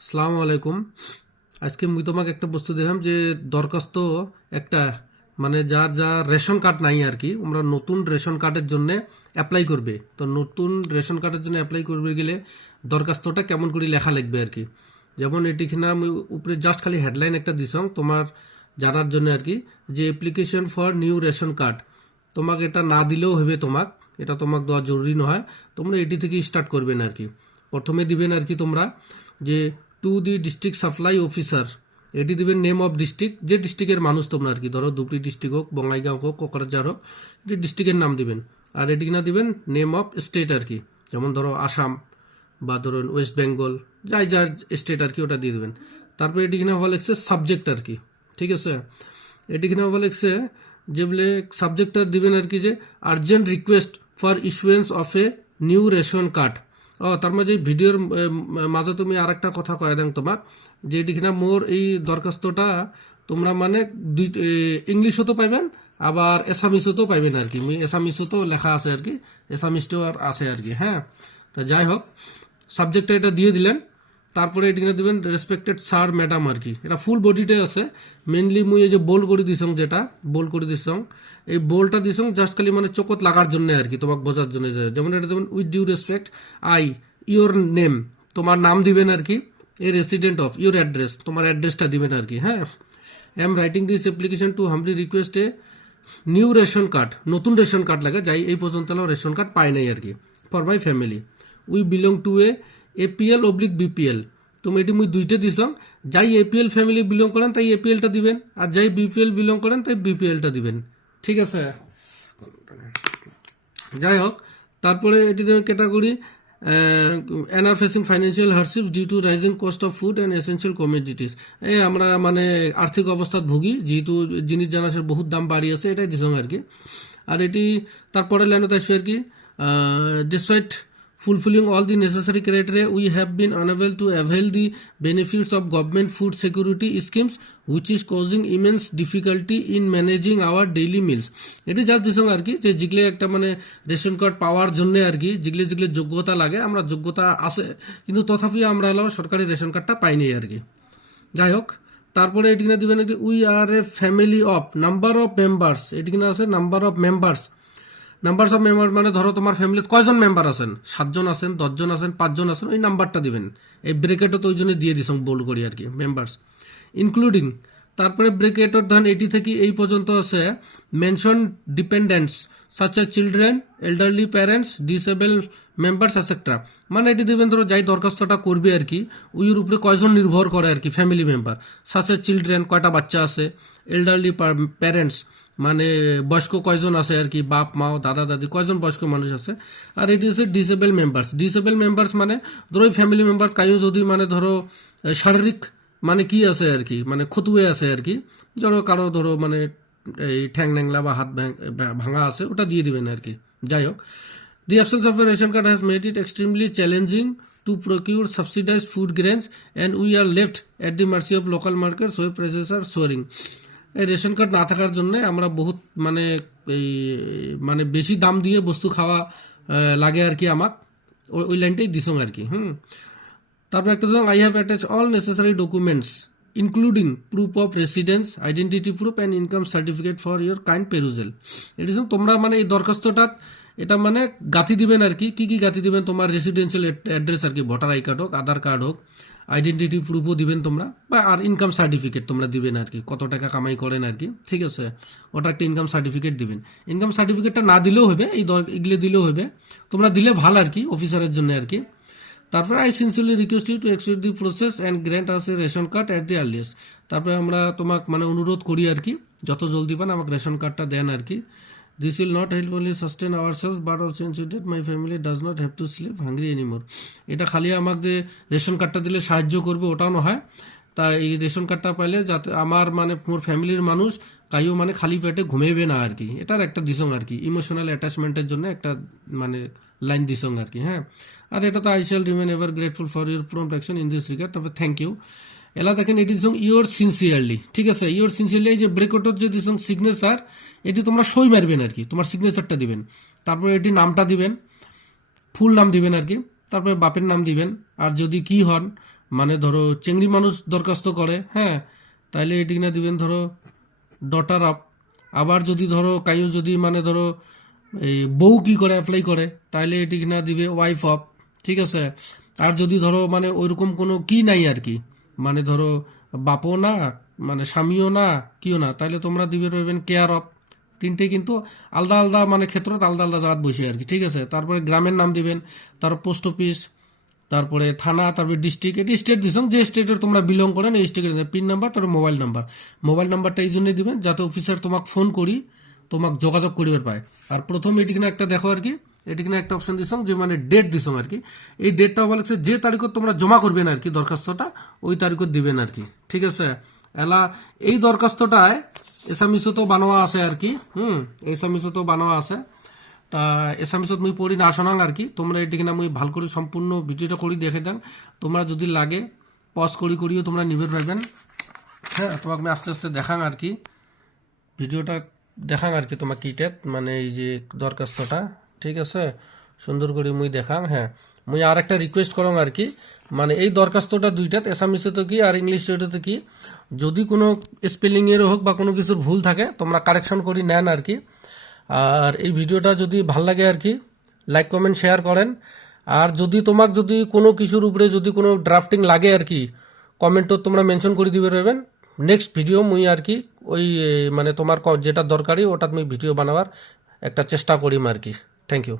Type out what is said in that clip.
আসসালামু আলাইকুম। আজকে মুই তোমাকে একটা বস্তু দিলাম যে দরখাস্ত একটা মানে যার যার রেশন কার্ড নাই আর কি, আমরা নতুন রেশন কার্ডের জন্য অ্যাপ্লাই করবে। তো নতুন রেশন কার্ডের জন্য অ্যাপ্লাই করবে গেলে দরখাস্তটা কেমন করে লেখা লাগবে আর কি। যেমন এটিখানে আমি উপরে জাস্ট খালি হেডলাইন একটা দিছং তোমার জানার জন্য আর কি, যে application for new ration card. তোমাকে এটা না দিলেও হবে, এটা তোমাকে দেওয়া জরুরি নয়। তোমরা এটি থেকে স্টার্ট করবেন আর কি। প্রথমে দিবেন আর কি তোমরা যে to the district supply officer, এটি দিবেন নেম অফ ডিস্ট্রিক্ট, যে ডিস্ট্রিক্টের মানুষ তোমরা আর কি, ধরো ধুবড়ি ডিস্ট্রিক্ট হোক, বঙ্গাইগাঁও হোক, কোকরাঝার হোক, এটি ডিস্ট্রিক্টের নাম দিবেন। আর এটি কিনা দিবেন নেম অফ স্টেট আর কি, যেমন ধরো আসাম বা ধরুন ওয়েস্ট বেঙ্গল, যাই যার স্টেট আর কি ওটা দিয়ে দেবেন। তারপরে এটি কিনা হওয়া লাগছে সাবজেক্ট আর কি, ঠিক আছে। এটি কিনা হওয়া লাগছে যে বলে সাবজেক্টটা দিবেন আর কি, যে urgent request for issuance of A new ration card. তার মাঝে ভিডিওর মাঝে তুমি আর একটা কথা কয়ে দেন তোমার, যে এটিখানে মোর এই দরখাস্তটা তোমরা মানে দুই ইংলিশও তো পাইবেন, আবার এসামিসও তো পাইবেন আর কি। মুই এসামিসও তো লেখা আছে আর কি, এসামিসটাও আর আছে আর কি। হ্যাঁ, তো যাই হোক, সাবজেক্টটা এটা দিয়ে দিলেন। তারপরে এটিখানে দিবেন রেসপেক্টেড স্যার ম্যাডাম আর কি, এটা ফুল বডিতে আছে। মেনলি মুই এই যে বোল্ড করে দিছং, যেটা বোল্ড করে দিছং, এই বোল্ডটা দিছং জাস্ট খালি মানে চোখত লাগার জন্য আর কি, তোমাকে বোঝার জন্য। যেমন এটা দেবেন with due respect I your name, তোমার নাম দিবেন আর কি, a resident of your address, তোমার অ্যাড্রেসটা দিবেন আর কি। হ্যাঁ, I am writing this application to humbly request a new ration card, নতুন রেশন কার্ড লাগে, যাই এই পর্যন্ত রেশন কার্ড পাই নাই আর কি, for my family. We belong to A APL oblique BPL. তুমি এটি মুই দুইটা দিছং, যাই এপিএল ফ্যামিলি বিলং করেন তাই এপিএলটা দিবেন, আর যাই বিপিএল বিলং করেন তাই বিপিএলটা দিবেন, ঠিক আছে। যাই হোক, তারপরে এটি দেবেন category and are facing financial hardship due to rising cost of food and essential commodities. এই আমরা মানে আর্থিক অবস্থাত ভুগি, যেহেতু জিনিস জানাসের বহুত দাম বাড়ি আছে, এটাই দিছং আর কি। আর এটি তারপরে লাইনত আসবে আর কি, despite fulfilling all the necessary criteria, we have been unable to avail the benefits of government food security schemes, which is causing immense difficulty in managing our daily meals. এটি জাস্ট দিছং আর কি, যে যেগুলো একটা মানে রেশন কার্ড পাওয়ার জন্য আর কি, যেগুলো যেগুলো যোগ্যতা লাগে, আমরা যোগ্যতা আছে কিন্তু তথাপি আমরা সরকারি রেশন কার্ডটা পাইনি আর কি। যাই হোক, তারপরে এটি কিনা দিবেন কি, we are A family of number of members, এটি কিনা আছে number of members. Number of member মানে ধরো তোমার ফ্যামিলিতে কয়জন মেম্বার আছেন, 7 জন আছেন, 10 জন আছেন, 5 জন আছেন, ওই নাম্বারটা দিবেন। এই ব্রেকেটও তো ওই জন্য দিয়ে দিস বোল্ড করি আর কি, মেম্বার্স ইনক্লুডিং। তারপরে ব্রেকেটর ধান এটি থেকে এই পর্যন্ত আছে mention ডিপেন্ডেন্টস such a children, elderly parents, disable members etcetera. মানে এটি দিবেন ধরো যাই দরখাস্তটা করবে আর কি, ওইর উপরে কয়জন নির্ভর করে আর কি family member. Such a children, কয়টা বাচ্চা আছে, এল্ডারলি প্যারেন্টস মানে বয়স্ক কয়জন আছে আর কি, বাপ মা দাদা দাদি কয়জন বয়স্ক মানুষ আছে। আর এটি হচ্ছে ডিসেবল মেম্বার্স। ডিসেবল মেম্বার্স মানে ধরো ফ্যামিলি মেম্বার কায়ও যদি মানে ধরো শারীরিক মানে কি আছে আর কি, মানে খতুয়ে আছে আর কি, ধরো কারো ধরো মানে এই ঠ্যাং ন্যাংলা বা হাত ভাঙা আছে, ওটা দিয়ে দিবেন আর কি। যাই হোক, the absence of a ration card has made it extremely challenging to procure subsidized food grains and we are left at the mercy of local markets where prices are soaring. এই রেশন কার্ড না থাকার জন্য আমরা বহুত মানে এই মানে বেশি দাম দিয়ে বস্তু খাওয়া লাগে আর কি, আমাক ওই লাইনটাই দিছং আর কি। তারপর একটা I have attach all necessary documents including proof of residence, identity proof and income certificate for your kind perusal. এটি তোমরা মানে এই দরখাস্তটা এটা মানে গাঁথি দিবেন আর কি, কি গাঁথি দিবেন, তোমার রেসিডেন্সিয়াল অ্যাড্রেস আর কি, ভোটার আই কার্ড হোক, আধার কার্ড হোক, আইডেন্টিটি প্রুফও দিবেন তোমরা, বা আর ইনকাম সার্টিফিকেট তোমরা দিবেন আর কি, কত টাকা কামাই করেন আর কি, ঠিক আছে, ওটা একটা ইনকাম সার্টিফিকেট দিবেন। ইনকাম সার্টিফিকেটটা না দিলেও হবে, এগুলো দিলেও হবে, তোমরা দিলে ভালো আর কি অফিসারের জন্য আর কি। তারপরে I sincerely request you to execute the process and grant us a ration card at the earliest. তারপরে আমরা তোমাকে মানে অনুরোধ করি আর কি, যত জলদি পান আমাকে রেশন কার্ডটা দেন আর কি। This will not help only sustain ourselves but also ensure that my family does not have to sleep hungry anymore. এটা খালি আমাকে যে রেশন কার্ডটা দিলে সাহায্য করবে ওটাও না হয়, তা এই রেশন কার্ডটা পাইলে যাতে আমার মানে মোর ফ্যামিলির মানুষ কাইও মানে খালি পেটে ঘুমাইবে না আর কি, এটার একটা দিসং আর কি, ইমোশনাল অ্যাটাচমেন্টের জন্য একটা মানে লাইন দিসং আর কি। হ্যাঁ, আর এটা তো I shall remain ever grateful for your prompt action in this regard. তবে থ্যাংক ইউ এলা দেখেন, এটি দিসং ইউর সিনসিয়ারলি, ঠিক আছে, ইউর সিনসিয়ারলি। এই যে ব্রেকআউটের যে দিসং সিগনেচার, এটি তোমরা সই মারবেন আর কি, তোমার সিগনেচারটা দিবেন। তারপরে এটি নামটা দিবেন, ফুল নাম দিবেন আর কি, তারপরে বাপের নাম দিবেন। আর যদি কি হন, মানে ধরো চেংড়ি মানুষ দরখাস্ত করে, হ্যাঁ, তাহলে এটি কিনা দিবেন ধরো ডটার অফ। আবার যদি ধরো কাইও যদি মানে ধরো এই বউ কি করে অ্যাপ্লাই করে, তাহলে এটি কিনা দিবে ওয়াইফ অফ, ঠিক আছে। আর যদি ধরো মানে ওইরকম কোনো কি নাই আর কি, মানে ধরো বাপও না, মানে স্বামীও না, কিও না, তাহলে তোমরা দিবে রইবেন কেয়ার অফ। তিনটে কিন্তু আলাদা আলাদা মানে ক্ষেত্রত আলাদা আলাদা জায়গাত বসে আর কি, ঠিক আছে। তারপরে গ্রামের নাম দিবেন, তারপর পোস্ট অফিস, তারপরে থানা, তারপরে ডিস্ট্রিক্ট, এটি স্টেট দিচ্ছেন, যে স্টেটের তোমরা বিলং করেন এই স্টেটের পিন নাম্বার, তারপরে মোবাইল নাম্বার। মোবাইল নাম্বারটা এই জন্যই দিবেন যাতে অফিসার তোমাকে ফোন করি, তোমাকে যোগাযোগ করিবার পায়। আর প্রথম এটি কিনা একটা দেখো আর কি, এটি কিনা একটা অপশন দিছং যে মানে ডেট দিছং আর কি, এই ডেটটা বলেছে যে তারিখত তোমরা জমা করবেন আর কি দরখাস্তটা, ওই তারিখত দিবেন আর কি, ঠিক আছে। এলা এই দরখাস্তটায় এসামিসও বানোয়া আছে আর কি, এসামিসও বানোয়া আছে। তা এসামিসত মুই পড়ি না শোনাং আর কি, তোমরা এটি কিনা মুই ভাল করে সম্পূর্ণ ভিডিওটা করি দেখে দেন। তোমরা যদি লাগে পজ করিও তোমরা নিবে পারবেন। হ্যাঁ, তোমাকে আমি আস্তে আস্তে দেখাং আর কি, ভিডিওটা দেখাং আর কি তোমাকে কিটাত, মানে এই যে দরখাস্তটা, ঠিক আছে, সুন্দর করে মুই দেখাং। হ্যাঁ, মুই আর একটা রিকোয়েস্ট করং আর কি, মানে এই দরখাস্তটা দুইটাত এসামিসে তো কি আর ইংলিশ তো কি, যদি কোনো স্পেলিং এর হোক বা কোনো কিছুর ভুল থাকে তোমরা কারেকশন করি নেন আর কি। আর এই ভিডিওটা যদি ভাল লাগে আর কি, লাইক কমেন্ট শেয়ার করেন। আর যদি তোমাকে যদি কোনো কিছুর উপরে যদি কোনো ড্রাফটিং লাগে আর কি, কমেন্টত তোমরা মেনশন করে দিবে রইবেন। নেক্সট ভিডিও মুই আর কি ওই মানে তোমার যেটা দরকারি ওটা তুমি ভিডিও বানাবার একটা চেষ্টা করিম আর কি। Thank you.